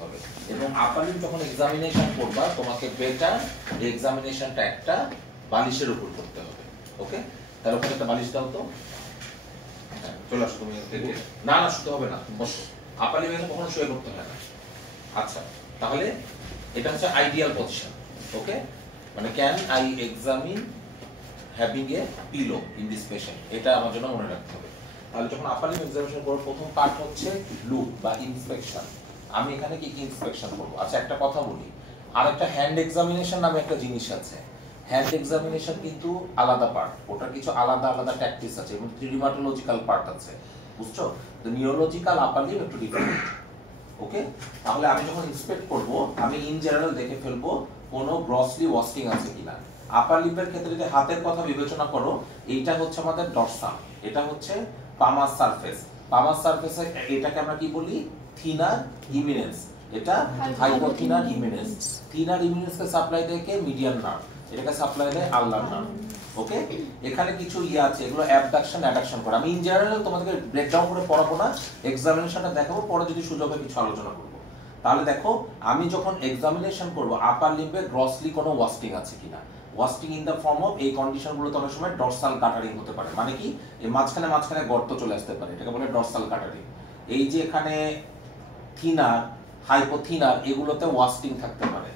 হবে। এবং আপার লিম্ব যখন এক্সামিনেশন করবা তোমাকে বেটার এক্সামিনেশনটা একটা বালিশের উপর করতে হবে। ওকে, তার উপর একটা বালিশ দাও তো। চলে আসো তুমি। না না, শুতে হবে না, বসো। আপার লিম্বে কখনো শুয়ে করতে হয় না। আচ্ছা, তাহলে এটা হচ্ছে আইডিয়াল পজিশন। ওকে, মানে can I examine having a pillow in this patient, এটা আমার জন্য মনে রাখতে হবে। তাহলে যখন আপার লিম্ব এক্সামিনেশন করব প্রথম পার্ট হচ্ছে লুক বা ইন্সপেকশন। আমি এখানে কি ইন্সপেকশন করব? আচ্ছা, একটা কথা বলি, আর একটা হ্যান্ড এক্সামিনেশন নামে একটা জিনিস আছে। হ্যান্ড এক্সামিনেশন কিন্তু আলাদা পার্ট, ওটার কিছু আলাদা আলাদা ট্যাকটিক্স আছে এবং রিমাটোলজিক্যাল পার্ট আছে, বুঝছো? তো নিউরোলজিক্যাল আপার লিম্ব একটু ডিফারেন্ট। ওকে, তাহলে আমি যখন ইন্সপেক্ট করব আমি ইন জেনারেল দেখে ফেলবো কোনো গ্রসলি ওয়াস্টিং আছে কিনা। আপার লিম্বের ক্ষেত্রে যদি হাতের কথা বিবেচনা করো, এইটা হচ্ছে আমাদের ডরসাম, এটা হচ্ছে পামার সারফেস। পামার সারফেসে এটাকে আমরা কি বলি? থিনার ইমিনেন্স, এটা হাইপোথিনার ইমিনেন্স। থিনার ইমিনেন্সকে সাপ্লাই দেয় কে? মিডিয়ান নার্ভ, এটাকে সাপ্লাই দেয় আলনার নার্ভ। ওকে, এখানে কিছু ইয়ে আছে, এগুলো অ্যাবডাকশন অ্যাডাকশন করে। আমি ইন জেনারেল তোমাদেরকে ব্রেকডাউন করে পড়াবো না, এক্সামিনেশনটা দেখাবো, পরে যদি সুযোগ হয় কিছু আলোচনা করবো। তাহলে দেখো, আমি যখন এক্সামিনেশন করব আপার লিম্বে গ্রসলি কোনো ওয়াস্টিং আছে কিনা। Wasting in the form of, এই কন্ডিশনগুলোতে অনেক সময় ডরসাল গাটারিং হতে পারে। মানে কি? এই মাঝখানে মাঝখানে গর্ত চলে আসতে পারে, এটাকে বলে ডরসাল গাটারিং। এই যে এখানে থিনার, হাইপোথিনার, এগুলোতে ওয়াস্টিং থাকতে পারে।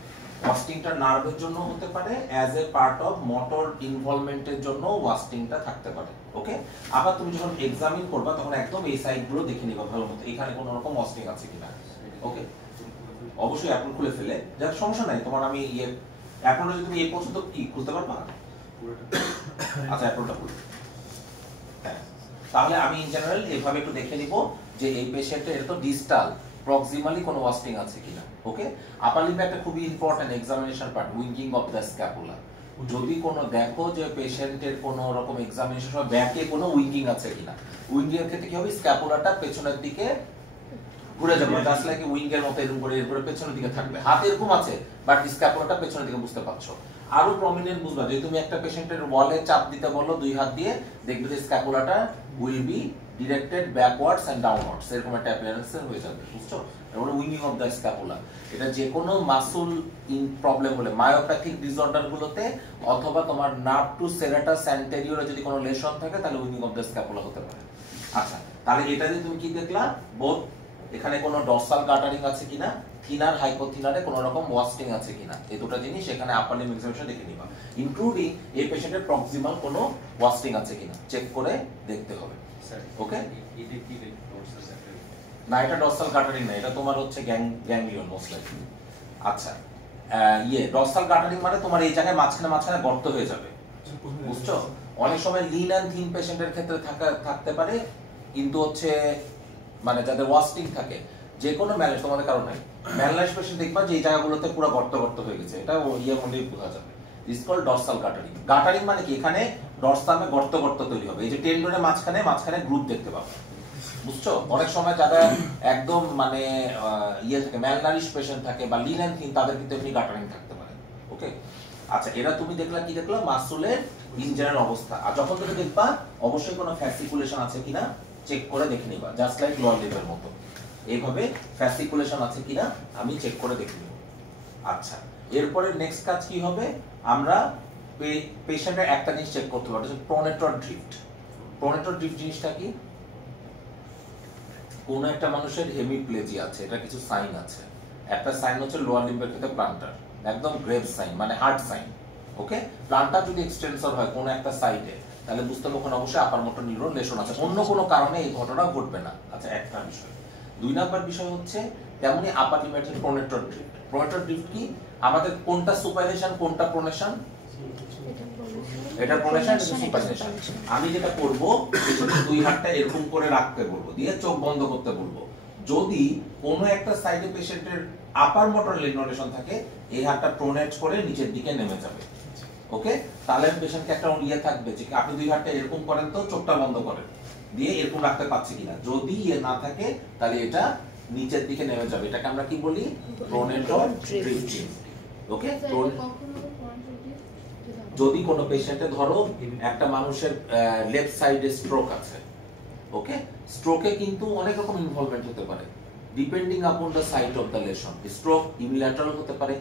ওয়াস্টিংটা নার্ভের জন্য হতে পারে, as a part of motor ইনভলভমেন্টের জন্য ওয়াস্টিংটা থাকতে পারে। ওকে, আবার তুমি যখন এক্সামিন করবা তখন একদম এই সাইডগুলো দেখে নিবা ভালো মতো, এখানে কোনো রকম ওয়াস্টিং আছে কিনা। ওকে, অবশ্যই অ্যাপ্রন খুলে ফেলে, যার সমস্যা নাই তোমার। আমি ইয়ে অ্যাপ্রনটা যদি তুমি এই পর্যন্ত কি খুলতে পারবা? আচ্ছা, অ্যাপ্রনটা খুলে। হ্যাঁ, তাহলে আমি ইন জেনারেল এইভাবে একটু দেখে নিব যে এই পেশেন্টের এটা তো ডিস্টাল, প্রক্সিমালি কোনো ওয়াস্টিং আছে কিনা। ওকে, আপার লিম্বে একটা খুবই important examination part, winging of the scapula. যদি কোনো দেখো যে পেশেন্টের কোনো রকম এক্সামিনেশন সময় ব্যাকে কোনো উইঙ্গিং আছে কিনা, উইঙ্গিং এর ক্ষেত্রে কি হবে? স্ক্যাপুলাটা পেছনের দিকে ঘুরে যাবে, জাস্ট লাইক উইং এর মতো এরকম করে পেছনের দিকে থাকবে। হাত এরকম আছে বাট স্ক্যাপুলাটা পেছনের দিকে, বুঝতে পারছো? আরো প্রমিনেন্ট বুঝবা, যদি তুমি একটা পেশেন্টের ওয়ালে চাপ দিতে বলো দুই হাত দিয়ে, দেখবে যে স্ক্যাপুলাটা will be directed backwards and downwards, এরকম একটা অ্যাপিয়ারেন্স হয়ে যাবে, বুঝছো? এটা উইঙ্গিং অফ দ্য স্ক্যাপুলা। এটা যে কোনো মাসল ইন প্রবলেম হলে, মায়োপ্যাথিক ডিসঅর্ডার গুলোতে, অথবা তোমার নার্ভ টু সেরেটাস অ্যান্টেরিয়রে যদি কোনো লেশন থাকে, তাহলে উইঙ্গিং অফ দ্য স্ক্যাপুলা হতে পারে। আচ্ছা, তাহলে এটা দিয়ে তুমি কি দেখলা? বোথ এখানে কোনো ডরসাল গাটারিং আছে কিনা, থিনার হাইপোথিনারে কোনো রকম ওয়াস্টিং আছে কিনা, এই দুটো জিনিস এখানে আপার লিম্ব এক্সামিনেশন দেখে নিবা। ইনক্লুডিং এই পেশেন্টের প্রক্সিমাল কোনো ওয়াস্টিং আছে কিনা চেক করে দেখতে হবে। ওকে, না এটা ডরসাল গাটারিং না, এটা তোমার হচ্ছে গ্যাংলিয়ন মোস্ট লাইকলি। আচ্ছা, ডরসাল গাটারিং মানে তোমার এই জায়গায় মাঝখানে মাঝখানে গর্ত হয়ে যাবে, বুঝছো? অনেক সময় লিন এন্ড থিন পেশেন্টের ক্ষেত্রে থাকতে পারে, কিন্তু হচ্ছে মানে যাদের ওয়াস্টিং থাকে, যে কোনো ম্যালেজ, তোমাদের কারণ নাই, ম্যালেজ পেশেন্ট দেখবা যে এই জায়গাগুলোতে পুরো গর্ত গর্ত হয়ে গেছে, এটা ইয়ে মধ্যেই বোঝা যাবে। This call dorsal guttering. Guttering মানে কি? এখানে ডরসামে গর্ত গর্ত তৈরি হবে, এই যে টেন্ডনের মাঝখানে মাঝখানে গ্রুপ দেখতে পাবো, বুঝছো? অনেক সময় যারা একদম মানে ইয়ে থাকে, ম্যালনারিশ পেশেন্ট থাকে বা লিন এন্ড থিন, তাদের কিন্তু এমনি গাটারিং থাকতে পারে। ওকে, আচ্ছা, এরা তুমি দেখলা কি দেখলা? মাসুলের ইন জেনারেল অবস্থা। আর যখন তুমি দেখবা অবশ্যই কোনো ফ্যাসিকুলেশন আছে কিনা চেক করে দেখে নিবা, জাস্ট লাইক লোয়ার লিম্বের মতো, এইভাবে ফ্যাসিকুলেশন আছে কিনা আমি চেক করে দেখে নিব। আচ্ছা, এরপরে নেক্সট কাজ কি হবে? আমরা পেশেন্টের একটা জিনিস চেক করতে হবে, এটা হচ্ছে প্রোনেটর ড্রিফট। প্রোনেটর ড্রিফট জিনিসটা কি? কোন একটা মানুষের হেমিপ্লেজিয়া আছে, এটা কিছু সাইন আছে। একটা সাইন হচ্ছে লোয়ার লিম্বের ক্ষেত্রে প্লান্টার, একদম গ্রেভ সাইন, মানে হার্ড সাইন। ওকে, প্লান্টার যদি এক্সটেনসর হয় কোন একটা সাইডে, তাহলে বুঝতে হবে ওখানে অবশ্যই আপার মোটর নিউরন লেশন আছে, অন্য কোনো কারণে এই ঘটনা ঘটবে না। আচ্ছা, একটা বিষয়। দুই নাম্বার বিষয় হচ্ছে তেমনি আপার লিম্বের প্রোনেটর ড্রিফট। প্রোনেটর ড্রিফট কি? আমাদের কোনটা সুপাইনেশন কোনটা প্রোনেশন? এটা প্রোনেশন, এটা সুপাইনেশন। আমি যেটা করব, দুই হাতটা এরকম করে রাখতে বলবো, দিয়ে চোখ বন্ধ করতে বলবো। যদি কোনো একটা সাইডে পেশেন্টের আপার মোটর লিনোলেশন থাকে, এই হাতটা প্রোনেট করে নিচের দিকে নেমে যাবে। ওকে, তাহলে পেশেন্টকে একটা ইয়ে থাকবে যে আপনি দুই হাতটা এরকম করেন তো, চোখটা বন্ধ করেন, দিয়ে এরকম রাখতে পারছি কিনা। যদি ইয়ে না থাকে তাহলে এটা নিচের দিকে নেমে যাবে, এটাকে আমরা কি বলি? প্রোনেটর ড্রিফটিং। ওকে, যদি কোনো পেশেন্টে ধরো একটা মানুষের লেফট সাইডে স্ট্রোক আছে, ওকে, স্ট্রোকে কিন্তু অনেক রকম ইনভলভমেন্ট হতে পারে। Depending upon the site of the lesion. Stroke unilateral হতে পারে,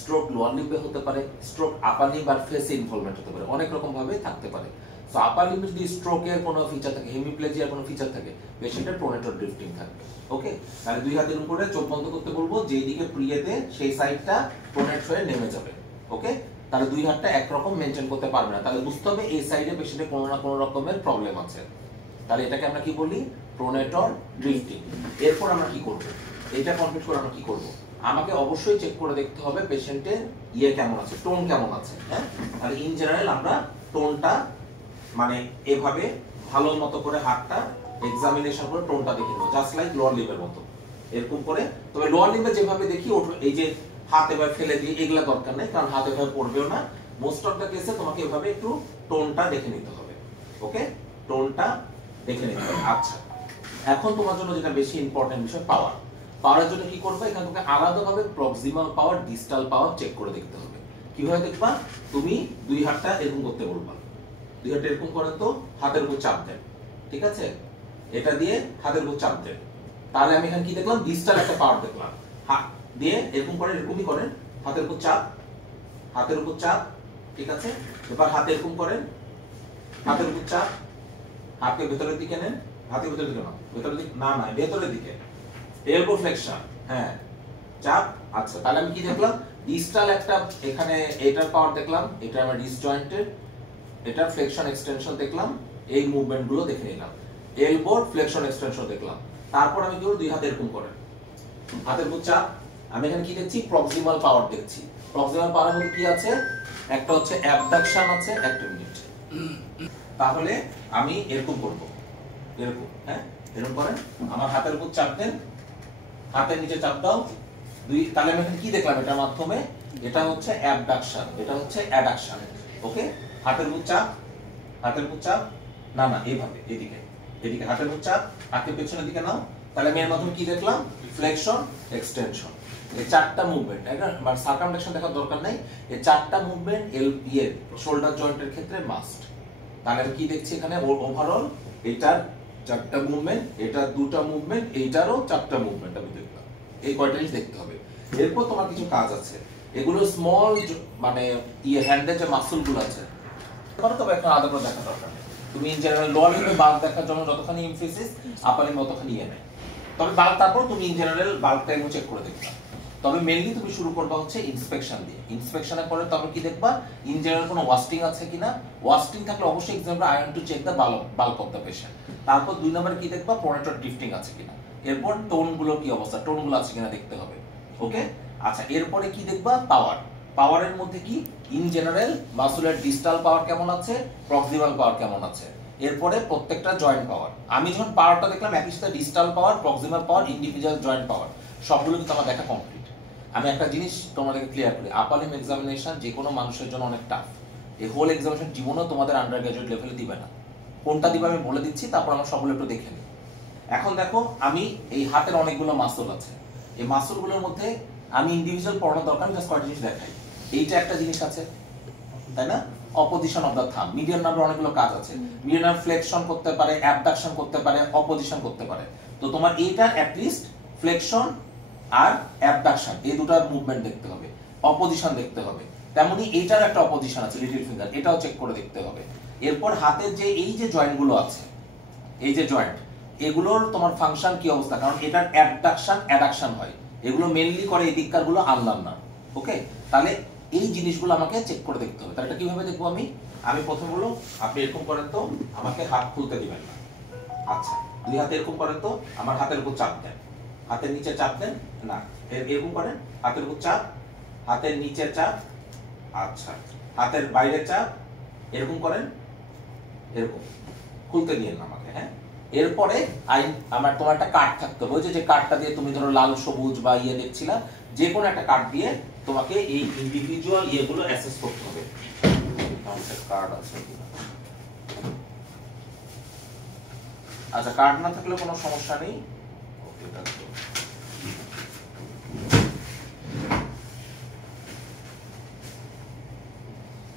স্ট্রোক লোয়ার লিম্বে হতে পারে, স্ট্রোক আপার লিম্ব আর ফেসে ইনভলভমেন্ট হতে পারে, অনেক রকম ভাবে থাকতে পারে। সো আপার লিম্বে যদি স্ট্রোকের কোনো ফিচার থাকে, হেমিপ্লেজিয়ার কোনো ফিচার থাকে, পেশেন্টের প্রোনেটর ড্রিফটিং থাকবে। ওকে, তাহলে দুই হাতের উপরে চোখ বন্ধ করতে বলবো, যেই দিকে প্রিয়েতে সেই সাইডটা প্রোনেট হয়ে নেমে যাবে। ওকে, তাহলে দুই হাতটা একরকম মেনটেন করতে পারবে না, তাহলে বুঝতে হবে এই সাইডে পেশেন্টের কোনো না কোনো রকমের প্রবলেম আছে। তাহলে এটাকে আমরা কি বলি? প্রোনেটর ড্রিফটিং। এরপর আমরা কি করব? এটা কমপ্লিট করে আমরা কি করব? আমাকে অবশ্যই চেক করে দেখতে হবে পেশেন্টের ইয়ে কেমন আছে, টোন কেমন আছে। হ্যাঁ, তাহলে ইন জেনারেল আমরা টোনটা মানে এভাবে ভালো মতো করে হাতটা এক্সামিনেশন করে টোনটা দেখে নেব, জাস্ট লাইক লোয়ার লিম্বের মতো এরকম করে। তবে লোয়ার লিম্বে যেভাবে দেখি এই যে হাত এভাবে ফেলে দিই, এগুলা দরকার নেই, কারণ হাত এভাবে পড়বেও না। মোস্ট অফ দ্য কেসে তোমাকে এভাবে একটু টোনটা দেখে নিতে হবে। ওকে, টোনটা দেখে নিতে হবে। আচ্ছা, এখন তোমার জন্য যেটা বেশি ইম্পর্টেন্ট বিষয় পাওয়ার। পাওয়ারের জন্য কি করবে? এখান থেকে আলাদাভাবে প্রক্সিমাল পাওয়ার, ডিস্টাল পাওয়ার চেক করে দেখতে হবে। কিভাবে দেখবা? তুমি দুই হাতটা এরকম করতে বলবা, দুই হাতটা এরকম করেন তো, হাতের উপর চাপ দেন, ঠিক আছে? এটা দিয়ে হাতের উপর চাপ দেন। তাহলে আমি এখানে কি দেখলাম? ডিস্টাল একটা পাওয়ার দেখলাম। হাত দিয়ে এরকম করেন, এরকমই করেন, হাতের উপর চাপ, হাতের উপর চাপ, ঠিক আছে? এবার হাতে এরকম করেন, হাতের উপর চাপ, হাতকে ভেতরের দিকে নেন, হাতের ভেতরের দিকে না, ভেতরের দিকে না, ভেতরের দিকে, এলবো ফ্লেকশন, হ্যাঁ, চাপ। আচ্ছা, তাহলে আমি কি দেখলাম? ডিস্টাল একটা এখানে এটার পাওয়ার দেখলাম, এটা আমার রিস্ট জয়েন্টের, এটার ফ্লেকশন এক্সটেনশন দেখলাম, এই মুভমেন্ট গুলো দেখে নিলাম, এলবোর ফ্লেকশন এক্সটেনশন দেখলাম। তারপর আমি কি করব? দুই হাতে এরকম করেন, হাতের উপর চাপ। আমি এখানে কি দেখছি? প্রক্সিমাল পাওয়ার দেখছি। প্রক্সিমাল পাওয়ারের মধ্যে কি আছে? একটা হচ্ছে অ্যাবডাকশন আছে, একটা মিনিট। তাহলে আমি এরকম করব, এরকম, হ্যাঁ, এরকম করেন, আমার হাতের উপর চাপ দেন, হাতের নিচে চাপ দাও, দুই। তাহলে আমি এখানে কি দেখলাম? এটার মাধ্যমে এটা হচ্ছে অ্যাবডাকশন, এটা হচ্ছে অ্যাডাকশন। ওকে, হাতের উপর চাপ, হাতের উপর চাপ, না এইভাবে, এদিকে, এদিকে হাতের উপর চাপ, হাতের পেছনের দিকে নাও। তাহলে আমি এর মাধ্যমে কি দেখলাম? ফ্লেকশন এক্সটেনশন, এই চারটা মুভমেন্ট। এটা মানে সার্কামফ্লেকশন দেখার দরকার নাই, এই চারটা মুভমেন্ট শোল্ডার জয়েন্টের ক্ষেত্রে মাস্ট। তাহলে আমি কি দেখছি এখানে? ওভারঅল এটার চারটা মুভমেন্ট, এটা দুটো মুভমেন্ট, এইটারও চারটা মুভমেন্ট আমি দেখলাম। এই কয়টা জিনিস দেখতে হবে। এরপর তোমার কিছু কাজ আছে, এগুলো স্মল মানে হ্যান্ডের যে মাসল গুলো আছে, তবে একটা আলাদা করে দেখা দরকার। তুমি ইন জেনারেল লোয়ার লিম্বে বাল্ক দেখার জন্য যতখানি এমফেসিস, আপার লিম্বে ততখানি নেই। তবে বাল্ক, তারপর তুমি ইন জেনারেল বাল্কটা একটু চেক করে দেখবা। তবে মেইনলি তুমি শুরু করবা হচ্ছে ইন্সপেকশন দিয়ে। ইন্সপেকশনের পরে তারপর কি দেখবা? ইন জেনারেল কোনো ওয়াস্টিং আছে কিনা। ওয়াস্টিং থাকলে অবশ্যই example I want to check the bulk of the patient. তারপর দুই নম্বরে কি দেখবা? প্রোনেটর ড্রিফটিং আছে কিনা। এরপর টোন গুলো কি অবস্থা, টোন গুলো আছে কিনা দেখতে হবে। ওকে, আচ্ছা, এরপরে কি দেখবা? পাওয়ার। পাওয়ারের মধ্যে কি? ইন জেনারেল মাসুলের ডিস্টাল পাওয়ার কেমন আছে, প্রক্সিমাল পাওয়ার কেমন আছে। এরপরে প্রত্যেকটা জয়েন্ট পাওয়ার। আমি যখন পাওয়ারটা দেখলাম, একই সাথে ডিস্টাল পাওয়ার, প্রক্সিমাল পাওয়ার, ইন্ডিভিজুয়াল জয়েন্ট পাওয়ার সবগুলো কিন্তু আমার দেখা কমপ্লিট। আমি একটা জিনিস তোমাদেরকে ক্লিয়ার করি, আপার লিম্ব এক্সামিনেশন যে কোনো মানুষের জন্য অনেক টাফ। এই হোল এক্সামিনেশন জীবনও তোমাদের আন্ডার গ্রাজুয়েট লেভেলে দিবে না। কোনটা দিবে আমি বলে দিচ্ছি, তারপর আমরা সবগুলো একটু দেখে নিই। এখন দেখো, আমি এই হাতের অনেকগুলো মাসল আছে, এই মাসলগুলোর মধ্যে আমি ইন্ডিভিজুয়াল পড়ানোর দরকার, জাস্ট কয়টা জিনিস দেখাই। এইটা একটা জিনিস আছে, তাই না? Opposition of the thumb, median number অনেকগুলো কাজ আছে। মিডিয়ান নাম্বার ফ্লেকশন করতে পারে, অ্যাবডাকশন করতে পারে, অপোজিশন করতে পারে। তো তোমার এইটার অ্যাট লিস্ট ফ্লেকশন আর অ্যাবডাকশন এই দুটার মুভমেন্ট দেখতে হবে, অপোজিশন দেখতে হবে। তেমনি এইটার একটা অপোজিশন আছে, লিটল ফিঙ্গার, এটাও চেক করে দেখতে হবে। এরপর হাতের যে এই যে জয়েন্ট গুলো আছে, এই যে জয়েন্ট, এগুলোর তোমার ফাংশন কি অবস্থা, কারণ এটার অ্যাবডাকশন অ্যাডাকশন হয়, এগুলো মেইনলি করে এই দিককার গুলো আনলাম না। ওকে, তাহলে এই জিনিসগুলো আমাকে চেক করে দেখতে হবে। তাহলে এটা কিভাবে দেখবো? আমি প্রথমে বলবো, আপনি এরকম করেন তো, আমাকে হাত খুলতে দিবেন না। আচ্ছা, দুই হাতে এরকম করেন তো, আমার হাতের উপর চাপ দেন, হাতের নিচে চাপ দেন, না এরকম করেন, হাতের উপর চাপ, হাতের নিচে চাপ, আচ্ছা, হাতের বাইরে চাপ, এরকম করেন, এরকম খুলতে দিয়েন না আমাকে। হ্যাঁ, এরপরে আমার তোমার একটা কার্ড থাকতে হবে, ওই যে কার্ডটা দিয়ে তুমি ধরো লাল সবুজ বা দেখছিলা, যে কোনো একটা কার্ড দিয়ে তোমাকে এই ইন্ডিভিজুয়াল ইয়েগুলো অ্যাসেস করতে হবে। কার্ড আছে, আচ্ছা, কার্ড না থাকলে কোনো সমস্যা নেই।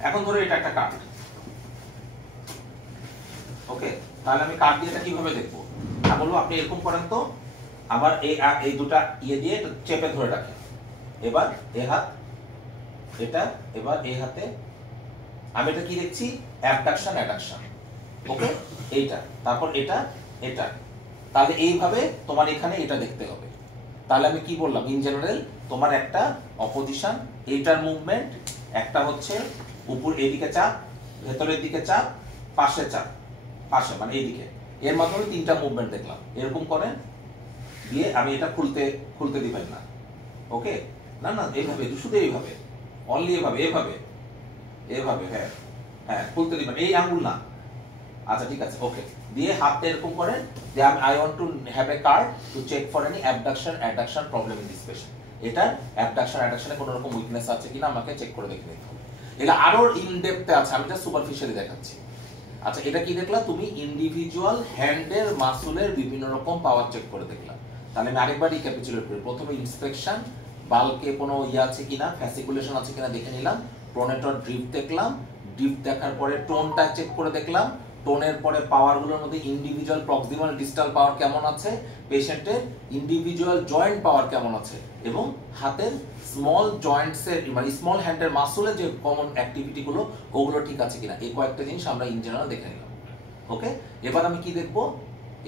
এখন ধরো এটা একটা কার্ড। ওকে, তাহলে আমি কার্ড দিয়ে এটা কিভাবে দেখবো? আমি বলবো আপনি এরকম করেন তো, আমার এই দুটা ইয়ে দিয়ে চেপে ধরে রাখে। এবার এ হাত এটা, এবার এই হাতে আমি এটা কি দেখছি, অ্যাবডাকশন অ্যাডাকশন, ওকে এইটা, তারপর এটা এটা, তাহলে এইভাবে তোমার এখানে এটা দেখতে হবে। তাহলে আমি কি বললাম, ইন জেনারেল তোমার একটা অপোজিশন, এইটার মুভমেন্ট, একটা হচ্ছে উপর এদিকে চাপ, ভেতরের দিকে চাপ, পাশে চাপ, পাশে মানে এইদিকে, এর মাধ্যমে তিনটা মুভমেন্ট দেখলাম। এরকম করেন দিয়ে আমি এটা খুলতে দিবেন না, ওকে না না এইভাবে, শুধু এইভাবে, অনলি এভাবে এভাবে এভাবে, হ্যাঁ হ্যাঁ খুলতে দিবেন, এই আঙ্গুল না। আচ্ছা ঠিক আছে, ওকে। দিয়ে হাতটা এরকম করেন যে I want to have a card to check for any abduction adduction problem in this patient. এটা অ্যাবডাকশন অ্যাডাকশনে কোনো রকম উইকনেস আছে কিনা আমাকে চেক করে দেখে নিতে হবে। এটা আরো ইন ডেপথে আছে, আমি জাস্ট সুপারফিশিয়ালি দেখাচ্ছি। আচ্ছা এটা কি দেখলা তুমি, ইন্ডিভিজুয়াল হ্যান্ডের মাসুলের বিভিন্ন রকম পাওয়ার চেক করে দেখলাম। তাহলে আমি আরেকবার রিক্যাপিচুলেট করি। প্রথমে ইন্সপেকশন, বালকে কোনো ইয়ে আছে কিনা, ফ্যাসিকুলেশন আছে কিনা দেখে নিলাম। প্রোনেটর ড্রিফট দেখলাম, ড্রিফট দেখার পরে টোনটা চেক করে দেখলাম। টোনের পরে পাওয়ারগুলোর মধ্যে ইন্ডিভিজুয়াল প্রক্সিমাল ডিস্টাল পাওয়ার কেমন আছে, পেশেন্টের ইন্ডিভিজুয়াল জয়েন্ট পাওয়ার কেমন আছে, এবং হাতের স্মল জয়েন্টসের মানে স্মল হ্যান্ডের মাসুলের যে কমন অ্যাক্টিভিটি গুলো ওগুলো ঠিক আছে কিনা, এই কয়েকটা জিনিস আমরা ইন জেনারেল দেখে নিলাম। ওকে, এবার আমি কি দেখবো,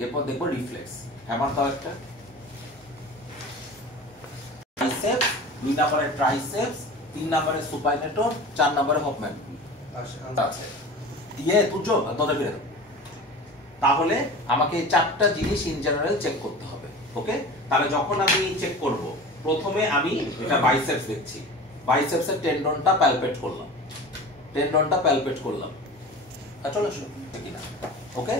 এরপর দেখবো রিফ্লেক্স। হ্যামার দাও একটা। ট্রাইসেপস, 2 নম্বরে ট্রাইসেপস, 3 নম্বরে সুপাইনেটর, 4 নম্বরে হপম্যান আছে। দিয়ে তুজো ধরে ফিরে দাও। তাহলে আমাকে এই 4টা জিনিস ইন জেনারেল চেক করতে হবে। ওকে, তাহলে যখন আমি চেক করব, প্রথমে আমি এটা বাইসেপস দেখছি, বাইসেপসের টেন্ডনটা প্যালপেট করলাম, টেন্ডনটা প্যালপেট করলাম। চলে আসো ঠিক না, ওকে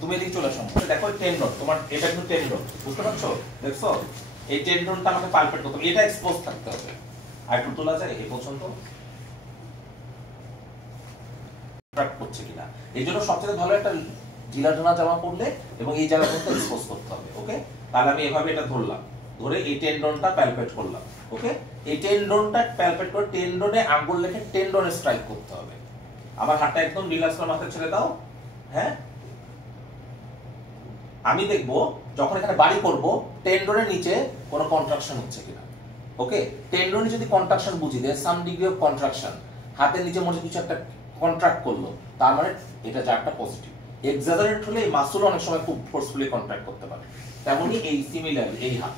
তুমি এদিকে চলে আসো। দেখো টেন্ডন, তোমার এটা কিন্তু টেন্ডন, বুঝতে পারছো? দেখছো এই টেন্ডনটা আমাকে প্যালপেট করতে হবে, এটা এক্সপোজ থাকতে হবে। আর একটু তোলা যায় এই পর্যন্ত করছে কিনা, এই জন্য সবচেয়ে ভালো একটা জিলাডোনা জামা পরলে এবং এই জায়গাটা এক্সপোজ করতে হবে। ওকে, তাহলে আমি এভাবে এটা ধরলাম, ধরে এই টেন্ডনটা প্যালপেট করলাম। ওকে, এই টেন্ডনটা প্যালপেট করে টেন্ডনে আঙ্গুল রেখে টেন্ডনে স্ট্রাইক করতে হবে। আবার হাতটা একদম রিল্যাক্স করে মাথায় ছেড়ে দাও। হ্যাঁ, আমি দেখব যখন এখানে বাড়ি করব টেন্ডনের নিচে কোনো কন্ট্রাকশন হচ্ছে কিনা। ওকে, টেন্ডনে যদি কন্ট্রাকশন বুঝি দেয় সাম ডিগ্রি অফ কন্ট্রাকশন, হাতের নিচে মনে কিছু একটা কন্ট্রাক্ট করলো, তার মানে এটা জারটা পজিটিভ। এক্সাজারেট হলে এই মাসল অনেক সময় খুব ফোর্সফুলি কন্ট্রাক্ট করতে পারে। তেমনি এই সিমিলার এই হাত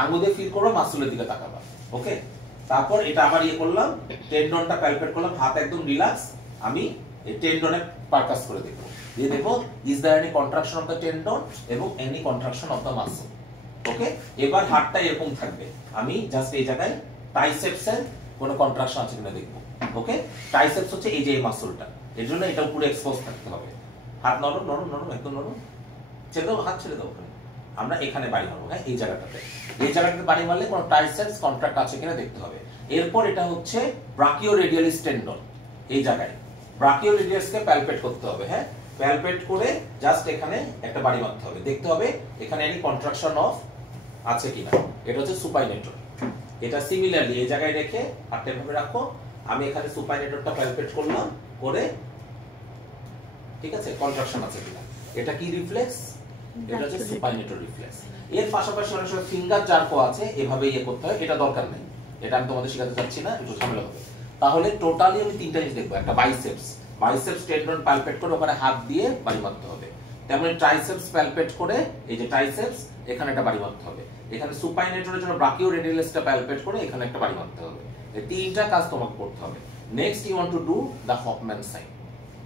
আঙ্গুল দিয়ে ফিল করো, মাসলের দিকে তাকাবা। ওকে, তারপর এটা আবার ইয়ে করলাম, টেন্ডনটা প্যালপেট করলাম, হাত একদম রিল্যাক্স, আমি এই টেন্ডনে পারকাস করে দেখব, দিয়ে দেখো is there any contraction of the tendon এবং any contraction of the muscle. Okay, এবার হাতটা এরকম থাকবে, আমি জাস্ট এই জায়গায় ট্রাইসেপসের কোনো কন্ট্রাকশন আছে কিনা দেখব। ওকে, ট্রাইসেপস হচ্ছে এই যে এই মাসলটা, এর জন্য এটা পুরো এক্সপোজ থাকতে হবে। হাত নরম নরম নরম একদম নরম, ছেড়ে দাও, হাত ছেড়ে দাও। ওখানে আমরা এখানে বাড়ি মারবো, হ্যাঁ এই জায়গাটাতে, এই জায়গাটাতে বাড়ি মারলে কোনো ট্রাইসেপস কন্ট্রাক্ট আছে কিনা দেখতে হবে। এরপর এটা হচ্ছে ব্রাকিও রেডিয়ালিস টেন্ডন, এই জায়গায় ব্রাকিও রেডিয়াসকে প্যালপেট করতে হবে। হ্যাঁ, প্যালপেট করে জাস্ট এখানে একটা বাড়ি মারতে হবে, দেখতে হবে এখানে এনি কন্ট্রাকশন অফ আছে কিনা। এটা হচ্ছে সুপাইনেটর। এটা সিমিলারলি এই জায়গায় রেখে হাতটা এভাবে রাখো, আমি এখানে সুপাইনেটরটা প্যালপেট করলাম, করে ঠিক আছে কন্ট্রাকশন আছে কিনা। এটা কি রিফ্লেক্স, এটা হচ্ছে সুপাইনেটর রিফ্লেক্স। এর পাশাপাশি অনেক সময় ফিঙ্গার জার্কও আছে, এভাবে ইয়ে করতে হয়, এটা দরকার নেই, এটা আমি তোমাদের শেখাতে চাচ্ছি না, একটু ঝামেলা হবে। তাহলে টোটালি আমি 3টা জিনিস দেখবো, একটা বাইসেপস, বাইসেপস টেন্ডন প্যালপেট করে ওখানে হাত দিয়ে বাড়ি মারতে হবে। তেমনি ট্রাইসেপস প্যালপেট করে এই যে ট্রাইসেপস এখানে একটা বাড়ি মারতে হবে। এখানে সুপাইনেটরের জন্য ব্রাকিও রেডিয়ালিসটা প্যালপেট করে এখানে একটা বাড়ি মারতে হবে। এই 3টা কাজ তোমাকে করতে হবে। Next you want to do the Hoffmann sign.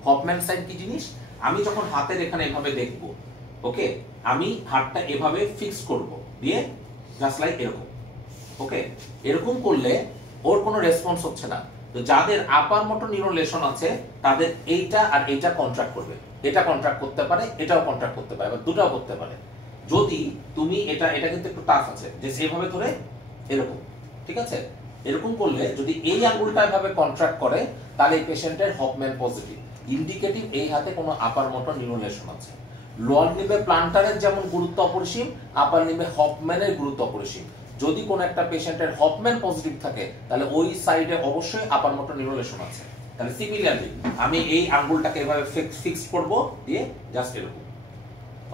Hoffmann sign কি জিনিস, আমি যখন হাতের এখানে এভাবে দেখব, ওকে আমি হাতটা এভাবে ফিক্স করব, দিয়ে জাস্ট লাইক এরকম। ওকে, এরকম করলে ওর কোনো রেসপন্স হচ্ছে না, তো যাদের আপার মোটর নিউরন লেশন আছে তাদের এইটা আর এইটা কন্ট্রাক্ট করবে, এটা কন্ট্রাক্ট করতে পারে, এটাও কন্ট্রাক্ট করতে পারে, বা দুটাও করতে পারে। যদি তুমি এটা কিন্তু একটু টাফ আছে, যে সেভাবে ধরে এরকম, ঠিক আছে এরকম করলে যদি এই আঙ্গুলটা এভাবে কন্ট্রাক্ট করে তাহলে এই পেশেন্টের হপম্যান পজিটিভ, ইন্ডিকেটিভ এই হাতে কোনো আপার মোটর নিউরন লেশন আছে। লোয়ার লিম্বে প্লান্টারের যেমন গুরুত্ব অপরিসীম, আপার লিম্বে হপম্যানের গুরুত্ব অপরিসীম। যদি কোনো একটা পেশেন্টের হপম্যান পজিটিভ থাকে তাহলে ওই সাইডে অবশ্যই আপার মোটর নিউরন লেশন আছে। তাহলে সিমিলারলি আমি এই আঙ্গুলটাকে এভাবে ফিক্স করব, দিয়ে জাস্ট এরকম,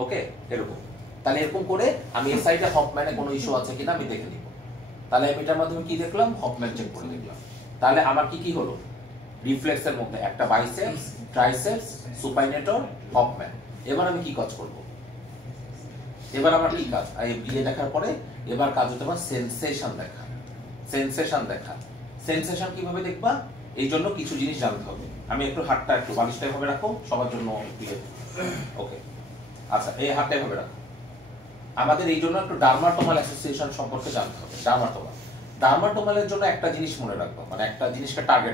ওকে এরকম তাহলে এরকম করে আমি এই সাইডে হফম্যানে কোনো ইস্যু আছে কিনা আমি দেখে নিব। তাহলে আমি এটার মাধ্যমে কি দেখলাম, হফম্যান চেক করে দেখলাম। তাহলে আমার কি কি হলো, রিফ্লেক্সের মধ্যে একটা বাইসেপস, ট্রাইসেপস, সুপাইনেটর, হফম্যান। এবার আমি কি কাজ করব, এবার আমার কি কাজ, বিয়ে দেখার পরে এবার কাজ হতে পারে সেন্সেশন দেখা। সেন্সেশন দেখা, সেন্সেশন কিভাবে দেখবা, এই জন্য কিছু জিনিস জানতে হবে। আমি একটু হাতটা একটু বালিশটা এভাবে রাখো সবার জন্য ক্লিয়ার। ওকে, আচ্ছা এই হাতটা এভাবে রাখো। আমাদের এই জন্য একটু ডার্মাটোমাল অ্যাসোসিয়েশন সম্পর্কে জানতে হবে। ডার্মাটোমাল, ডার্মাটোমালের জন্য একটা জিনিস মনে রাখবো, মানে একটা জিনিসকে টার্গেট